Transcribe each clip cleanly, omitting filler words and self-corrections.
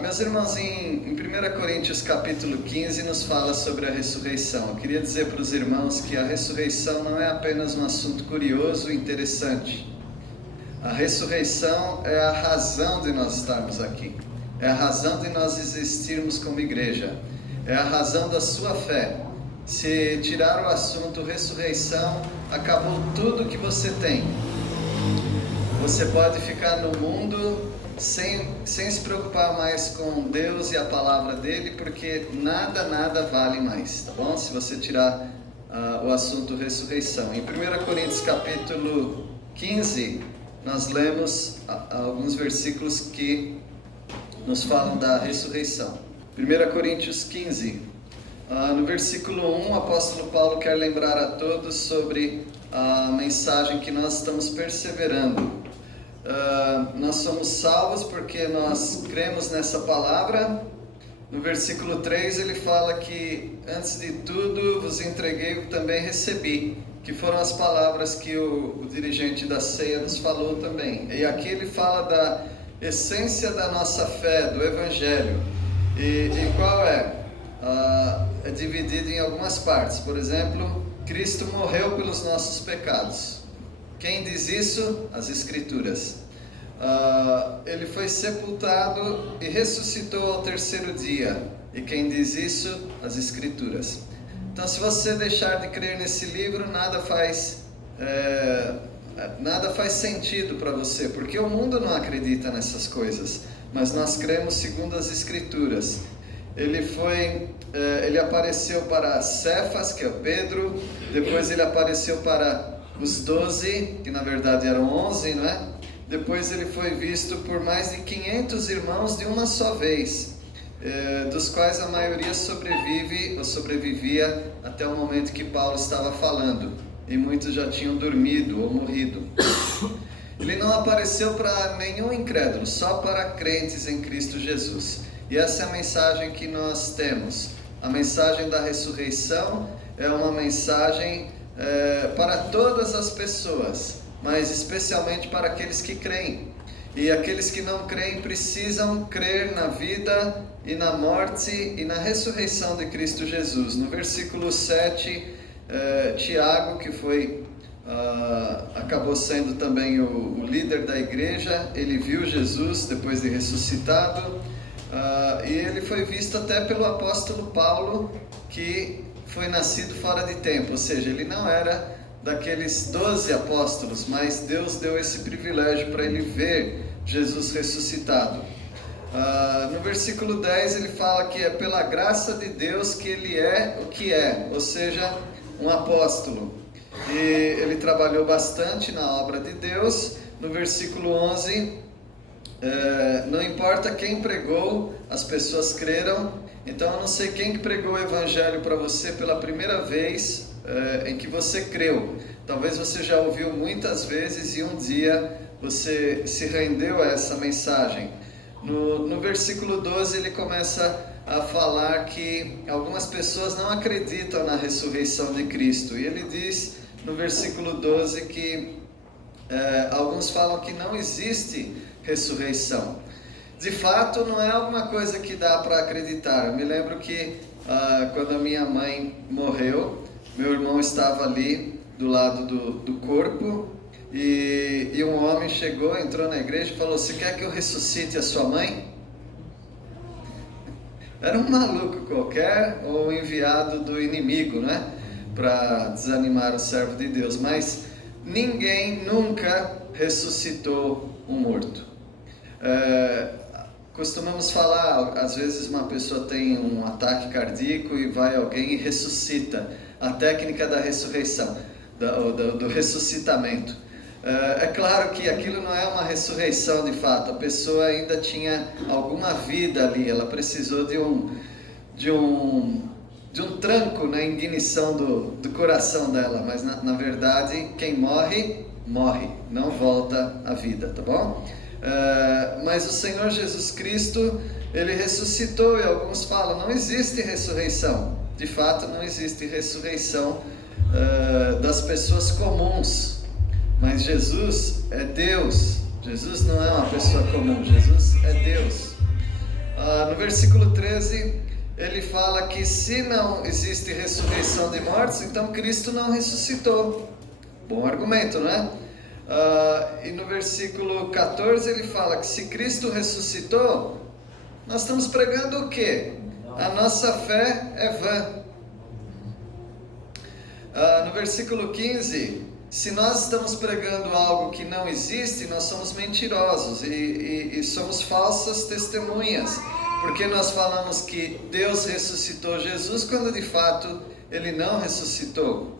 Meus irmãos, em 1 Coríntios capítulo 15 nos fala sobre a ressurreição. Eu queria dizer para os irmãos que a ressurreição não é apenas um assunto curioso e interessante. A ressurreição é a razão de nós estarmos aqui. É a razão de nós existirmos como igreja. É a razão da sua fé. Se tirar o assunto ressurreição, acabou tudo que você tem. Você pode ficar no mundo sem se preocupar mais com Deus e a palavra dele, porque nada vale mais, tá bom? Se você tirar o assunto ressurreição. Em 1 Coríntios capítulo 15, nós lemos alguns versículos que nos falam da ressurreição. 1 Coríntios 15, no versículo 1, o apóstolo Paulo quer lembrar a todos sobre a mensagem que nós estamos perseverando. Nós somos salvos porque nós cremos nessa palavra. No versículo 3 ele fala que antes de tudo vos entreguei o que também recebi, que foram as palavras que o dirigente da ceia nos falou também. E aqui ele fala da essência da nossa fé, do evangelho. E qual é? É dividido em algumas partes. Por exemplo, Cristo morreu pelos nossos pecados. Quem diz isso? As Escrituras. Ele foi sepultado e ressuscitou ao terceiro dia. E quem diz isso? As Escrituras. Então, se você deixar de crer nesse livro, nada faz sentido para você, porque o mundo não acredita nessas coisas. Mas nós cremos segundo as Escrituras. Ele apareceu para Cefas, que é o Pedro. Depois ele apareceu para os 12, que na verdade eram 11, não é? Depois ele foi visto por mais de 500 irmãos de uma só vez, dos quais a maioria sobrevivia até o momento que Paulo estava falando, e muitos já tinham dormido ou morrido. Ele não apareceu para nenhum incrédulo, só para crentes em Cristo Jesus. E essa é a mensagem que nós temos. A mensagem da ressurreição é uma mensagem para todas as pessoas, mas especialmente para aqueles que creem. E aqueles que não creem precisam crer na vida e na morte e na ressurreição de Cristo Jesus. No versículo 7, Tiago, que acabou sendo também o líder da igreja, ele viu Jesus depois de ressuscitado, e ele foi visto até pelo apóstolo Paulo, que foi nascido fora de tempo, ou seja, ele não era daqueles 12 apóstolos, mas Deus deu esse privilégio para ele ver Jesus ressuscitado. No versículo 10 ele fala que é pela graça de Deus que ele é o que é, ou seja, um apóstolo. E ele trabalhou bastante na obra de Deus. No versículo 11, não importa quem pregou, as pessoas creram. Então eu não sei quem que pregou o evangelho para você pela primeira vez em que você creu. Talvez você já ouviu muitas vezes e um dia você se rendeu a essa mensagem. No versículo 12 ele começa a falar que algumas pessoas não acreditam na ressurreição de Cristo. E ele diz no versículo 12 que alguns falam que não existe ressurreição. De fato, não é alguma coisa que dá para acreditar. Eu me lembro que quando a minha mãe morreu, meu irmão estava ali do lado do corpo, e um homem chegou, entrou na igreja e falou: "Você quer que eu ressuscite a sua mãe?" Era um maluco qualquer, ou um enviado do inimigo, né? Para desanimar o servo de Deus. Mas ninguém nunca ressuscitou um morto. Costumamos falar, às vezes uma pessoa tem um ataque cardíaco e vai alguém e ressuscita. A técnica da ressurreição, do ressuscitamento. É claro que aquilo não é uma ressurreição de fato. A pessoa ainda tinha alguma vida ali. Ela precisou de um tranco na ignição do coração dela. Mas na verdade, quem morre, morre. Não volta à vida, tá bom? Mas o Senhor Jesus Cristo, ele ressuscitou, e alguns falam: não existe ressurreição. De fato, não existe ressurreição das pessoas comuns. Mas Jesus é Deus. Jesus não é uma pessoa comum. Jesus é Deus. No versículo 13, ele fala que se não existe ressurreição de mortos, então Cristo não ressuscitou. Bom argumento, não é? E no versículo 14 ele fala que se Cristo ressuscitou, nós estamos pregando o quê? A nossa fé é vã. No versículo 15, se nós estamos pregando algo que não existe, nós somos mentirosos e somos falsas testemunhas, porque nós falamos que Deus ressuscitou Jesus quando de fato Ele não ressuscitou.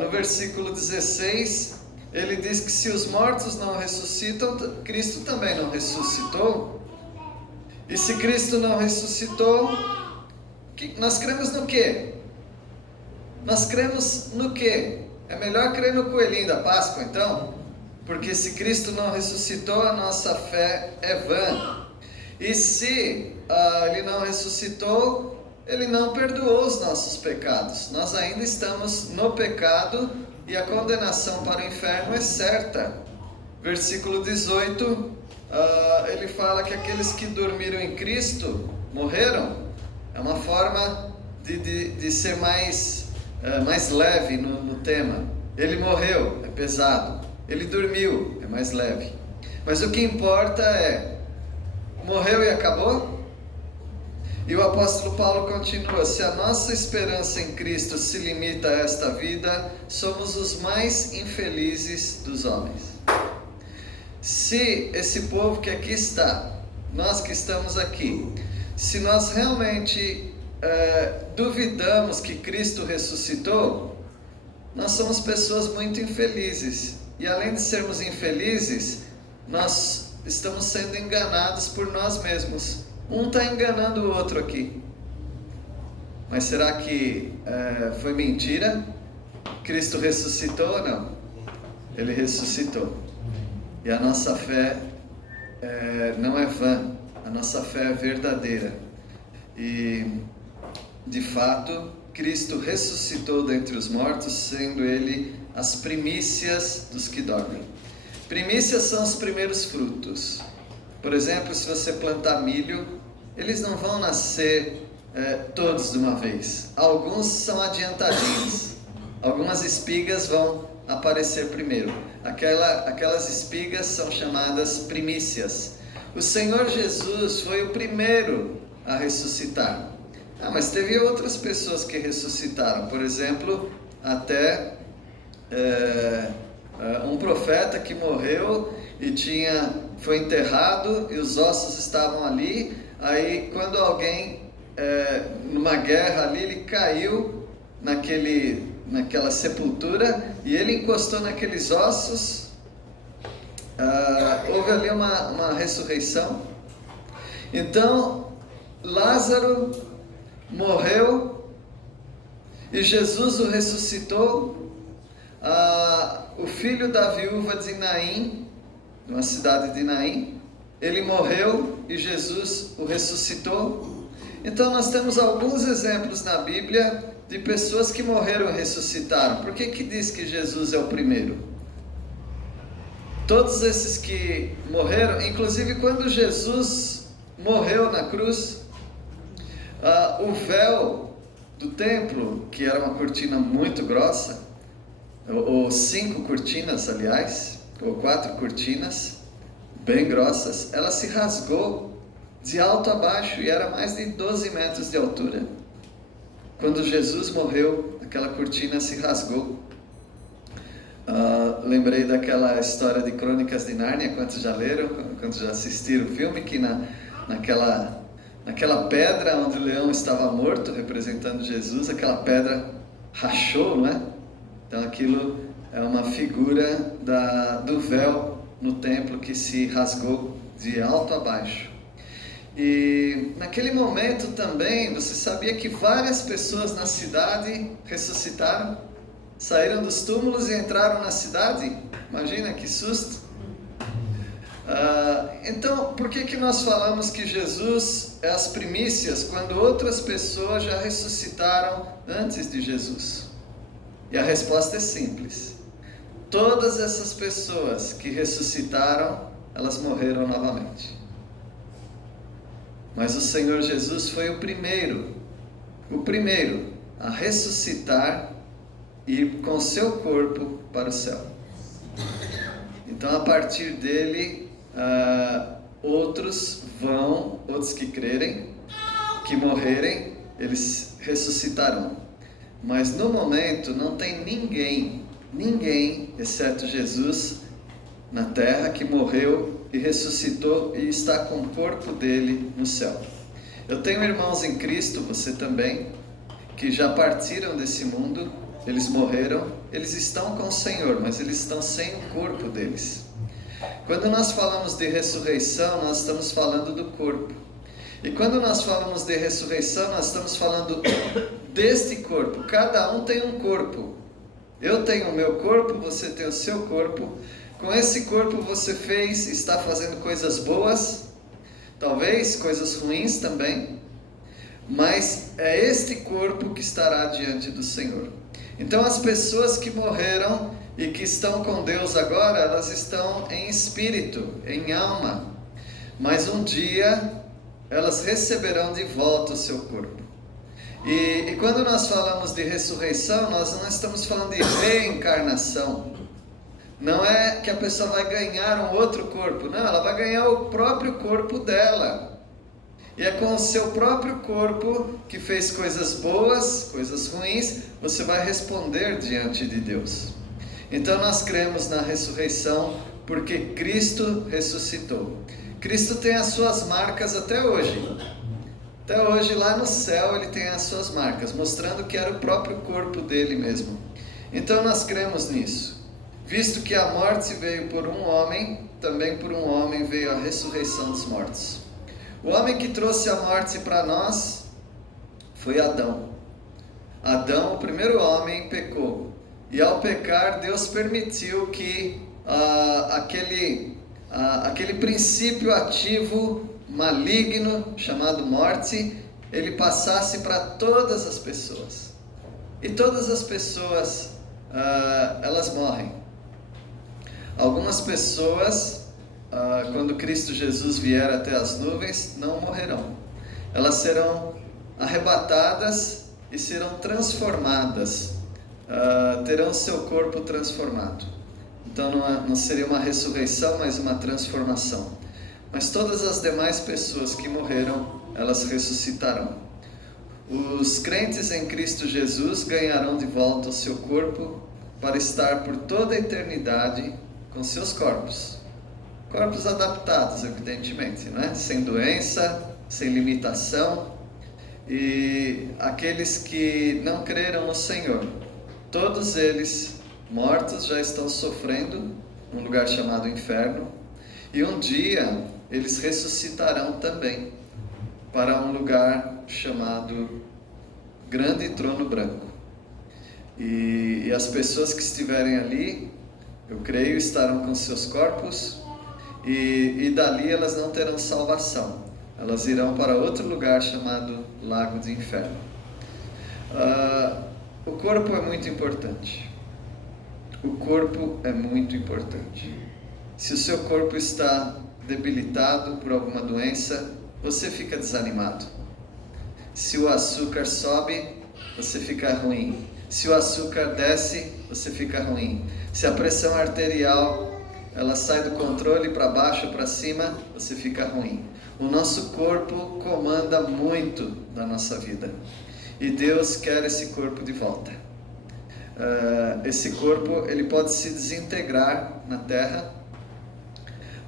No versículo 16, ele diz que se os mortos não ressuscitam, Cristo também não ressuscitou. E se Cristo não ressuscitou, nós cremos no quê? Nós cremos no quê? É melhor crer no coelhinho da Páscoa, então? Porque se Cristo não ressuscitou, a nossa fé é vã. E se Ele não ressuscitou, Ele não perdoou os nossos pecados. Nós ainda estamos no pecado e a condenação para o inferno é certa. Versículo 18, ele fala que aqueles que dormiram em Cristo morreram. É uma forma de ser mais leve no tema. Ele morreu, é pesado. Ele dormiu, é mais leve. Mas o que importa é, morreu e acabou? E o apóstolo Paulo continua: se a nossa esperança em Cristo se limita a esta vida, somos os mais infelizes dos homens. Se esse povo que aqui está, nós que estamos aqui, se nós realmente duvidamos que Cristo ressuscitou, nós somos pessoas muito infelizes. E além de sermos infelizes, nós estamos sendo enganados por nós mesmos. Um está enganando o outro aqui. Mas será que foi mentira? Cristo ressuscitou ou não? Ele ressuscitou. E a nossa fé não é vã. A nossa fé é verdadeira. E, de fato, Cristo ressuscitou dentre os mortos, sendo Ele as primícias dos que dormem. Primícias são os primeiros frutos. Por exemplo, se você plantar milho, eles não vão nascer todos de uma vez. Alguns são adiantadinhos. Algumas espigas vão aparecer primeiro. Aquelas espigas são chamadas primícias. O Senhor Jesus foi o primeiro a ressuscitar. Mas teve outras pessoas que ressuscitaram. Por exemplo, até um profeta que morreu e foi enterrado e os ossos estavam ali. Aí quando alguém, numa guerra ali, ele caiu naquela sepultura e ele encostou naqueles ossos, houve ali uma ressurreição. Então Lázaro morreu e Jesus o ressuscitou. O filho da viúva de Naim, numa cidade de Naim, ele morreu e Jesus o ressuscitou. Então nós temos alguns exemplos na Bíblia de pessoas que morreram e ressuscitaram. Por que diz que Jesus é o primeiro? Todos esses que morreram, inclusive quando Jesus morreu na cruz, o véu do templo, que era uma cortina muito grossa, ou 5 cortinas, aliás, ou 4 cortinas, bem grossas, ela se rasgou de alto a baixo e era mais de 12 metros de altura. Quando Jesus morreu, aquela cortina se rasgou. Lembrei daquela história de Crônicas de Nárnia, quantos já leram, quantos já assistiram o filme, que naquela pedra onde o leão estava morto, representando Jesus, aquela pedra rachou, não é? Então aquilo é uma figura do véu no templo que se rasgou de alto a baixo. E naquele momento também, você sabia que várias pessoas na cidade ressuscitaram? Saíram dos túmulos e entraram na cidade? Imagina que susto! Então, por que nós falamos que Jesus é as primícias quando outras pessoas já ressuscitaram antes de Jesus? E a resposta é simples. Todas essas pessoas que ressuscitaram, elas morreram novamente. Mas o Senhor Jesus foi o primeiro a ressuscitar e ir com seu corpo para o céu. Então, a partir dele, outros que crerem, que morrerem, eles ressuscitarão. Mas no momento não tem ninguém, exceto Jesus, na terra, que morreu e ressuscitou e está com o corpo dele no céu. Eu tenho irmãos em Cristo, você também, que já partiram desse mundo, eles morreram, eles estão com o Senhor, mas eles estão sem o corpo deles. Quando nós falamos de ressurreição, nós estamos falando do corpo. E quando nós falamos de ressurreição, nós estamos falando deste corpo. Cada um tem um corpo. Eu tenho o meu corpo, você tem o seu corpo. Com esse corpo você está fazendo coisas boas, talvez coisas ruins também, mas é este corpo que estará diante do Senhor. Então as pessoas que morreram e que estão com Deus agora, elas estão em espírito, em alma, mas um dia elas receberão de volta o seu corpo. E quando nós falamos de ressurreição, nós não estamos falando de reencarnação. Não é que a pessoa vai ganhar um outro corpo, não, ela vai ganhar o próprio corpo dela. E é com o seu próprio corpo, que fez coisas boas, coisas ruins, você vai responder diante de Deus. Então nós cremos na ressurreição, porque Cristo ressuscitou. Cristo tem as suas marcas até hoje. Até hoje, lá no céu, ele tem as suas marcas, mostrando que era o próprio corpo dele mesmo. Então nós cremos nisso. Visto que a morte veio por um homem, também por um homem veio a ressurreição dos mortos. O homem que trouxe a morte para nós foi Adão. Adão, o primeiro homem, pecou. E ao pecar, Deus permitiu que aquele princípio ativo, maligno, chamado morte, ele passasse para todas as pessoas. E todas as pessoas, elas morrem. Algumas pessoas, quando Cristo Jesus vier até as nuvens, não morrerão. Elas serão arrebatadas e serão transformadas, terão seu corpo transformado. Então não seria uma ressurreição, mas uma transformação. Mas todas as demais pessoas que morreram, elas ressuscitarão. Os crentes em Cristo Jesus ganharão de volta o seu corpo para estar por toda a eternidade com seus corpos. Corpos adaptados, evidentemente, né? Sem doença, sem limitação. E aqueles que não creram no Senhor, todos eles mortos já estão sofrendo num lugar chamado inferno. E um dia eles ressuscitarão também para um lugar chamado Grande Trono Branco. E as pessoas que estiverem ali, eu creio, estarão com seus corpos e dali elas não terão salvação. Elas irão para outro lugar chamado Lago de Inferno. O corpo é muito importante. O corpo é muito importante. Se o seu corpo está debilitado por alguma doença, você fica desanimado. Se o açúcar sobe, você fica ruim. Se o açúcar desce, você fica ruim. Se a pressão arterial ela sai do controle para baixo ou para cima, você fica ruim. O nosso corpo comanda muito da nossa vida. E Deus quer esse corpo de volta. Esse corpo ele pode se desintegrar na terra,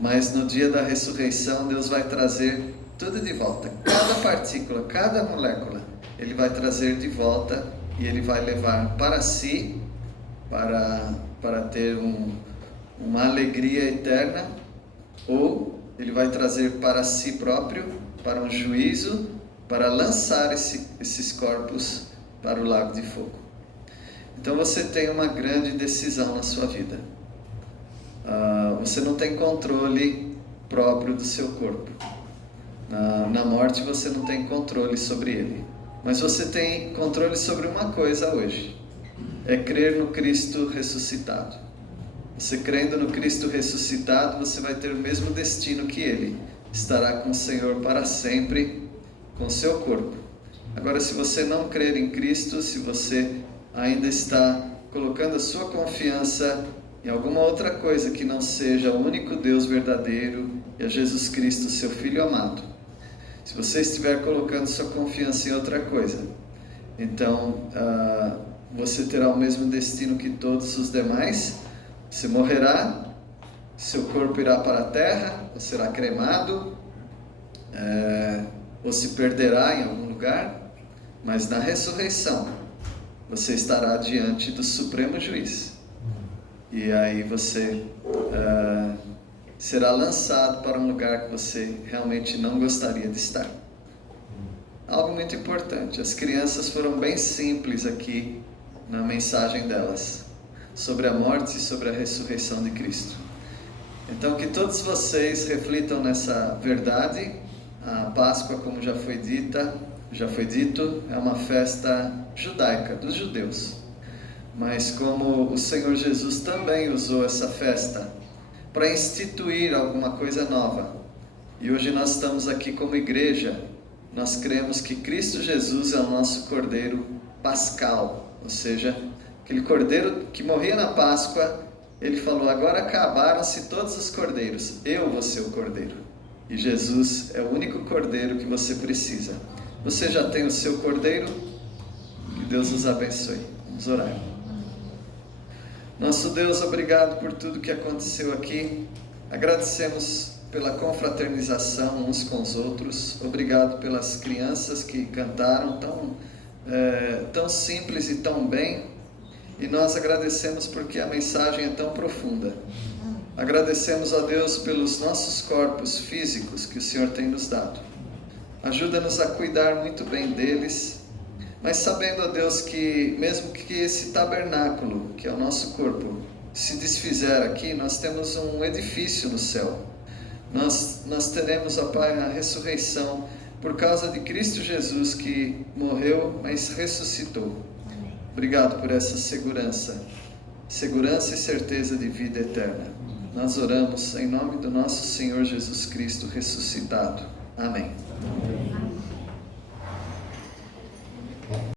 mas no dia da ressurreição Deus vai trazer tudo de volta. Cada partícula, cada molécula, Ele vai trazer de volta e Ele vai levar para si, para ter uma alegria eterna, ou Ele vai trazer para si próprio, para um juízo, para lançar esses corpos para o lago de fogo. Então você tem uma grande decisão na sua vida. Você não tem controle próprio do seu corpo. Na morte você não tem controle sobre ele. Mas você tem controle sobre uma coisa hoje. É crer no Cristo ressuscitado. Você crendo no Cristo ressuscitado, você vai ter o mesmo destino que ele. estará com o Senhor para sempre, com seu corpo. Agora, se você não crer em Cristo, se você ainda está colocando a sua confiança em alguma outra coisa que não seja o único Deus verdadeiro e a Jesus Cristo, seu Filho amado, se você estiver colocando sua confiança em outra coisa, então você terá o mesmo destino que todos os demais. Você morrerá, seu corpo irá para a terra, ou será cremado, ou se perderá em algum lugar, mas na ressurreição você estará diante do Supremo Juiz. E aí você será lançado para um lugar que você realmente não gostaria de estar. Algo muito importante, as crianças foram bem simples aqui na mensagem delas, sobre a morte e sobre a ressurreição de Cristo. Então que todos vocês reflitam nessa verdade. A Páscoa, como já foi dito, é uma festa judaica, dos judeus. Mas como o Senhor Jesus também usou essa festa para instituir alguma coisa nova. E hoje nós estamos aqui como igreja, nós cremos que Cristo Jesus é o nosso Cordeiro Pascal, ou seja, aquele Cordeiro que morria na Páscoa. Ele falou: agora acabaram-se todos os cordeiros, eu vou ser o Cordeiro. E Jesus é o único Cordeiro que você precisa. Você já tem o seu Cordeiro? Que Deus nos abençoe. Vamos orar. Nosso Deus, obrigado por tudo que aconteceu aqui. Agradecemos pela confraternização uns com os outros. Obrigado pelas crianças que cantaram tão simples e tão bem. E nós agradecemos porque a mensagem é tão profunda. Agradecemos a Deus pelos nossos corpos físicos que o Senhor tem nos dado. Ajuda-nos a cuidar muito bem deles, mas sabendo, ó Deus, que mesmo que esse tabernáculo, que é o nosso corpo, se desfizer aqui, nós temos um edifício no céu. Nós teremos, ó Pai, a ressurreição por causa de Cristo Jesus, que morreu, mas ressuscitou. Obrigado por essa segurança e certeza de vida eterna. Nós oramos em nome do nosso Senhor Jesus Cristo ressuscitado. Amém.